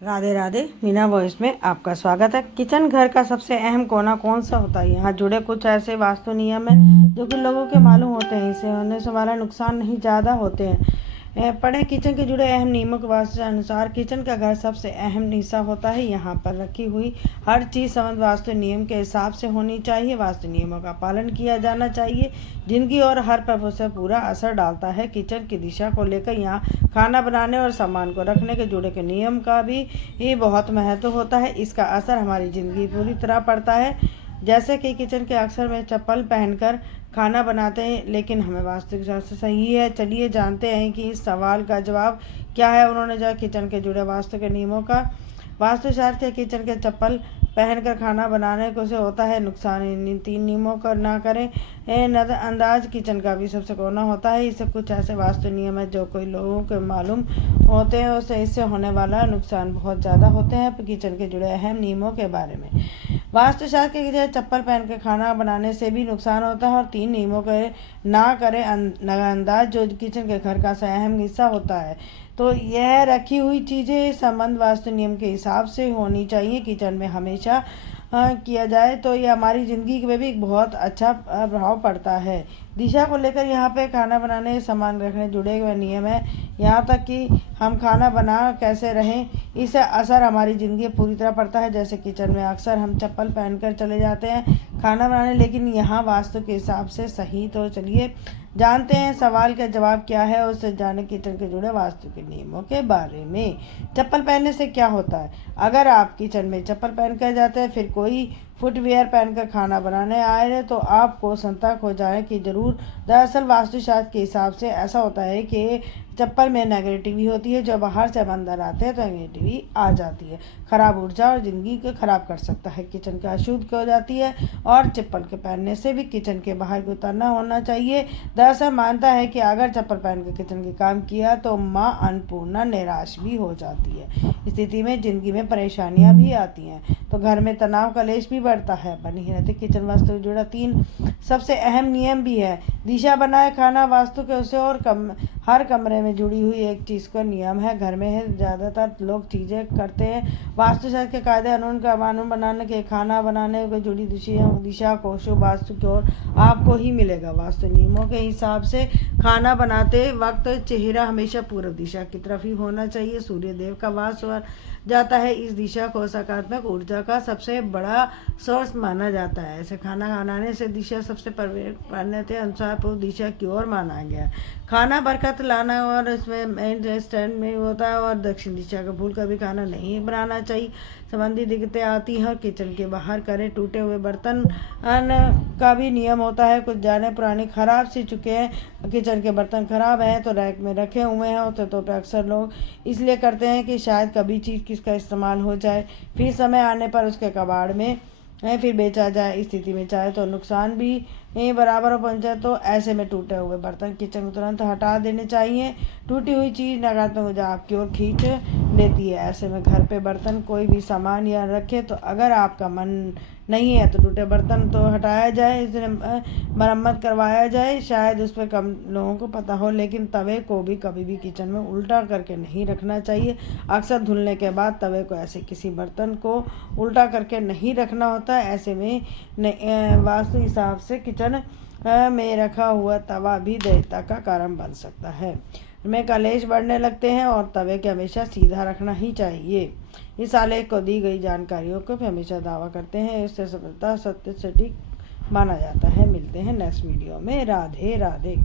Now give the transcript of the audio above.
Radhe Radhe. Meena voice में आपका स्वागत है। किचन घर का सबसे अहम कोना कौन सा होता है? यहाँ जुड़े कुछ ऐसे वास्तु नियम हैं जो कि लोगों के मालूम होते हैं, इससे होने से हमारा नुकसान नहीं ज़्यादा होते हैं। पढ़े किचन के जुड़े अहम नियमों के वास्तु अनुसार किचन का घर सबसे अहम हिस्सा होता है। यहाँ पर रखी हुई हर चीज़ संबंध वास्तु नियम के हिसाब से होनी चाहिए। वास्तु नियमों का पालन किया जाना चाहिए, जिनकी और हर पहलू से पूरा असर डालता है। किचन की दिशा को लेकर यहाँ खाना बनाने और सामान को रखने के जुड़े के नियम का भी ये बहुत महत्व होता है। इसका असर हमारी ज़िंदगी पूरी तरह पड़ता है। जैसे कि किचन के अक्सर में चप्पल पहनकर खाना बनाते हैं, लेकिन हमें वास्तविक से सही है। चलिए जानते हैं कि इस सवाल का जवाब क्या है। उन्होंने जो किचन के जुड़े वास्तु के नियमों का वास्तुशास्त्र के किचन के चप्पल पहनकर खाना बनाने को से होता है नुकसान। इन 3 नियमों को ना करें नज़रअंदाज। किचन का भी सबसे कोना होता है। इससे कुछ ऐसे वास्तु नियम है जो कोई लोगों को मालूम होते हैं, उससे इससे होने वाला नुकसान बहुत ज़्यादा होते हैं। किचन के जुड़े अहम नियमों के बारे में वास्तुशास्त्र के चप्पल पहनकर खाना बनाने से भी नुकसान होता है। और 3 नियमों के ना करें नज़रअंदाज, जो किचन के घर का अहम हिस्सा होता है। तो यह रखी हुई चीज़ें संबंध वास्तु नियम के हिसाब से होनी चाहिए। किचन में हमेशा किया जाए तो ये हमारी ज़िंदगी में भी बहुत अच्छा प्रभाव पड़ता है। दिशा को लेकर यहाँ पे खाना बनाने सामान रखने जुड़े हुए नियम है। यहाँ तक कि हम खाना बना कैसे रहें, इससे असर हमारी ज़िंदगी पूरी तरह पड़ता है। जैसे किचन में अक्सर हम चप्पल पहनकर चले जाते हैं खाना बनाने, लेकिन यहाँ वास्तु के हिसाब से सही। तो चलिए जानते हैं सवाल का जवाब क्या है। उससे जाने किचन के जुड़े वास्तु के नियमों के बारे में। चप्पल पहनने से क्या होता है? अगर आप किचन में चप्पल पहनकर जाते हैं, फिर कोई फुटवियर पहनकर खाना बनाने आए हैं, तो आपको संतर्क हो जाए कि ज़रूर। दरअसल वास्तुशास्त्र के हिसाब से ऐसा होता है कि चप्पल में नेगेटिविटी होती है, जो बाहर से अंदर आते हैं तो नेगेटिविटी आ जाती है। खराब ऊर्जा और ज़िंदगी को खराब कर सकता है। किचन का अशुद्ध हो जाती है। और चप्पल के पहनने से भी किचन के बाहर को उतरना होना चाहिए। दरअसल मानता है कि अगर चप्पल पहन के किचन के काम किया तो माँ अन्नपूर्णा निराश भी हो जाती है। स्थिति में ज़िंदगी में परेशानियाँ भी आती हैं, तो घर में तनाव कलेश भी बढ़ता है। बनी ही रहती। किचन वास्तु से जुड़ा 3 सबसे अहम नियम भी है। दिशा बनाए खाना वास्तु के उसे और हर कमरे में जुड़ी हुई एक चीज़ का नियम है। घर में है ज़्यादातर लोग चीज़ें करते हैं वास्तुशास्त्र के कायदे कानून बनाने के खाना बनाने को जुड़ी दिशा को शुभ वास्तु की ओर आपको ही मिलेगा। वास्तु नियमों के हिसाब से खाना बनाते वक्त चेहरा हमेशा पूर्व दिशा की तरफ ही होना चाहिए। सूर्य देव का वास हो जाता है। इस दिशा को सकारात्मक ऊर्जा का सबसे बड़ा सोर्स माना जाता है। ऐसे खाना बनाने से दिशा सबसे मान्यता अनुसार पूर्व दिशा की ओर माना गया। खाना बरकत लाना और इसमें मेन स्टैंड में होता है। और दक्षिण दिशा का भूल कभी खाना नहीं बनाना चाहिए। संबंधी दिक्कतें आती हैं। और किचन के बाहर करें टूटे हुए बर्तन का भी नियम होता है। कुछ जाने पुराने खराब सी चुके हैं, किचन के बर्तन खराब हैं तो रैक में रखे हुए हैं होते तो पे अक्सर लोग इसलिए करते हैं कि शायद कभी चीज़ किसका इस्तेमाल हो जाए, फिर समय आने पर उसके कबाड़ में फिर बेचा जाए। इस स्थिति में चाहे तो नुकसान भी बराबर हो पहुंचे। तो ऐसे में टूटे हुए बर्तन किचन को तुरंत हटा देने चाहिए। टूटी हुई चीज़ नकारात्मक ऊर्जा आपकी ओर खींच लेती है। ऐसे में घर पे बर्तन कोई भी सामान या रखे तो अगर आपका मन नहीं है तो टूटे बर्तन तो हटाया जाए, इसलिए मरम्मत करवाया जाए। शायद उस पर कम लोगों को पता हो, लेकिन तवे को भी कभी भी किचन में उल्टा करके नहीं रखना चाहिए। अक्सर धुलने के बाद तवे को ऐसे किसी बर्तन को उल्टा करके नहीं रखना होता है। ऐसे में वास्तु हिसाब से किचन में रखा हुआ तवा भी दैत्यता का कारण बन सकता है। में कलेश बढ़ने लगते हैं और तवे के हमेशा सीधा रखना ही चाहिए। इस आलेख को दी गई जानकारियों को हमेशा दावा करते हैं, इससे सफलता सत्य सटीक माना जाता है। मिलते हैं नेक्स्ट वीडियो में। राधे राधे।